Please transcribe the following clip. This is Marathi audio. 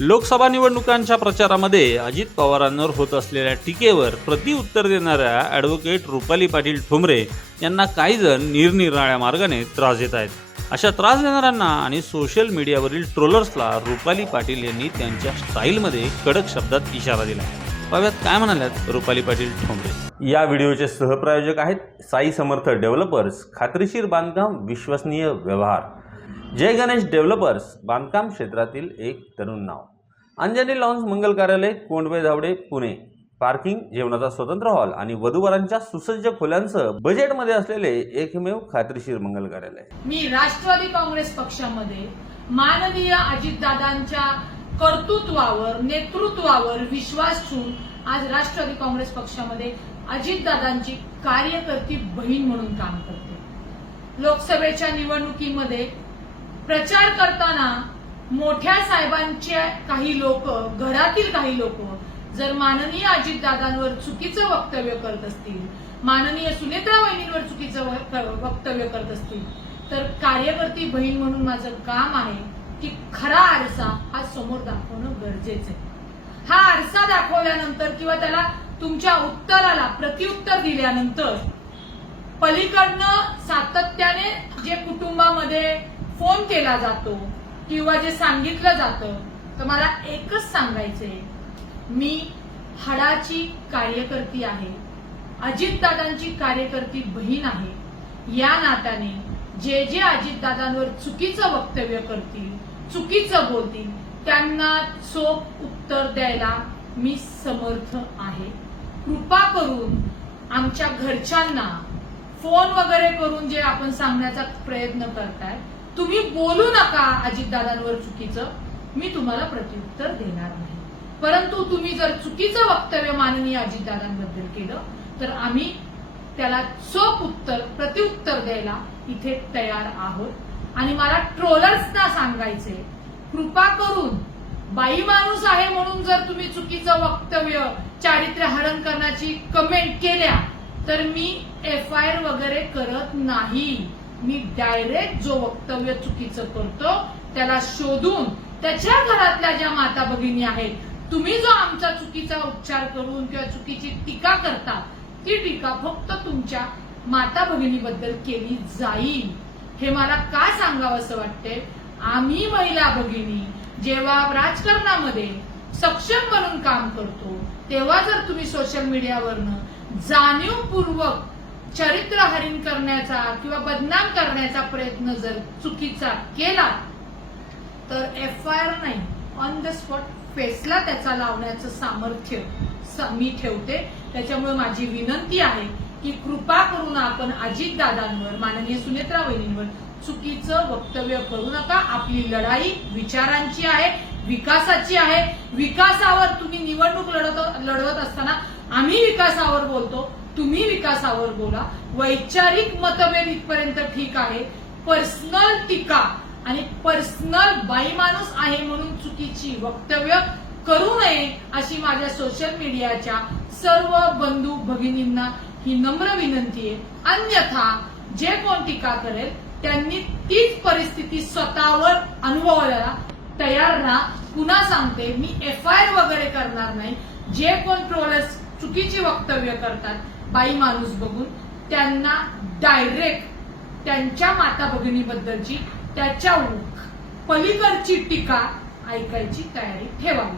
लोकसभा निवडणुकांच्या प्रचारामध्ये अजित पवारांवर होत असलेल्या टीकेवर प्रतिउत्तर देणाऱ्या ॲडव्होकेट रुपाली पाटील ठोंबरे यांना काही जण निरनिराळ्या मार्गाने त्रास देत आहेत. अशा त्रास देणाऱ्यांना आणि सोशल मीडियावरील ट्रोलर्सला रुपाली पाटील यांनी त्यांच्या स्टाईलमध्ये कडक शब्दात इशारा दिला. पाहूयात काय म्हणाल्यात रुपाली पाटील ठोंबरे. या व्हिडिओचे सहप्रायोजक आहेत साई समर्थ डेव्हलपर्स, खात्रीशीर बांधकाम, विश्वसनीय व्यवहार. जय गणेश डेव्हलपर्स, बांधकाम क्षेत्रातील एक तरुण नाव. अंजनी लॉन्स मंगल कार्यालय, कोंडवे धावडे, पुणे. पार्किंग, जेवणाचा स्वतंत्र हॉल आणि वधूवरांच्या सुसज्ज खोल्यांसह बजेटमध्ये असलेले एकमेव खात्रीशीर मंगल कार्यालय. मी राष्ट्रवादी काँग्रेस पक्षामध्ये माननीय अजितदादांच्या कर्तृत्वावर, नेतृत्वावर विश्वास ठेवून आज राष्ट्रवादी काँग्रेस पक्षामध्ये अजितदादांची कार्यकर्ती बहीण म्हणून काम करते. लोकसभेच्या निवडणुकीमध्ये प्रचार करताना मोठ्या साहेबांचे काही लोक, घरातील काही लोक जर माननीय अजितदादांवर चुकीचं वक्तव्य करत असतील, माननीय सुनेत्रा वहिनींवर चुकीचं वक्तव्य करत असतील, तर कार्यकर्ती बहीण म्हणून माझं काम आहे की खरा आरसा हा समोर दाखवणं गरजेचं आहे. हा आरसा दाखवल्यानंतर किंवा त्याला तुमच्या उत्तराला प्रतिउत्तर दिल्यानंतर पलीकडनं सातत्याने जे कुटुंबामध्ये फोन केला जातो किंवा जे सांगितलं जातं, तर मला एकच सांगायचंय, मी हाडाची कार्यकर्ती आहे, अजितदादांची कार्यकर्ती बहीण आहे. या नात्याने जे जे अजितदादांवर चुकीचं वक्तव्य करतील, चुकीचं बोलतील, त्यांना चोख उत्तर द्यायला मी समर्थ आहे. कृपा करून आमच्या घरच्यांना फोन वगैरे करून जे आपण सांगण्याचा प्रयत्न करताय, तुम्ही बोलू नका अजितदादांवर चुकीचं, मी तुम्हाला प्रत्युत्तर देणार नाही. परंतु तुम्ही जर चुकीचं वक्तव्य माननीय अजितदादांबद्दल केलं तर आम्ही त्याला चोख उत्तर, प्रत्युत्तर द्यायला इथे तयार आहोत. आणि मला ट्रोलर्सना सांगायचे, कृपा करून बाई माणूस आहे म्हणून जर तुम्ही चुकीचं वक्तव्य, चारित्र्य हरण करण्याची कमेंट केल्या तर मी FIR वगैरे करत नाही. मी डायरेक्ट जो वक्तव्य चुकीचं करतो त्याला शोधून त्याच्या घरातल्या ज्या माता भगिनी आहेत, तुम्ही जो आमचा चुकीचा उच्चार करून किंवा चुकीची टीका करता, ती टीका फक्त तुमच्या माता भगिनीबद्दल केली जाईल. हे मला का सांगावं असं वाटते. आम्ही महिला भगिनी जेव्हा राजकारणामध्ये सक्षम बनून काम करतो, तेव्हा जर तुम्ही सोशल मीडियावरनं जाणीवपूर्वक चरित्रहरण करण्याचा किंवा बदनाम करण्याचा प्रयत्न जर चुकीचा केला तर FIR नाही, ऑन द स्पॉट फेसला त्याचा लावण्याचं सामर्थ्य मी ठेवते. त्याच्यामुळे माझी विनंती आहे की कृपा करून आपण अजितदादांवर, माननीय सुनेत्रा वहिनींवर चुकीचं वक्तव्य करू नका. आपली लढाई विचारांची आहे, विकासाची आहे. विकासावर तुम्ही निवडणूक लढवत असताना आम्ही विकासावर बोलतो, तुम्ही विकासावर बोला. वैचारिक मतभेद इथपर्यंत ठीक आहे. पर्सनल टीका आणि पर्सनल बाई माणूस आहे म्हणून चुकीची वक्तव्य करू नये अशी माझ्या सोशल मीडियाच्या सर्व बंधू भगिनींना ही नम्र विनंती आहे. अन्यथा जे कोण टीका करेल त्यांनी तीच परिस्थिती स्वतःवर अनुभवायला तयार राहा. पुन्हा सांगते, मी FIR वगैरे करणार नाही. जे कोण ट्रोलर्स चुकीची वक्तव्य करतात बाई माणूस बघून, त्यांना डायरेक्ट त्यांच्या माता भगिनीबद्दलची, त्याच्या पलीकडची टीका ऐकायची तयारी ठेवावी.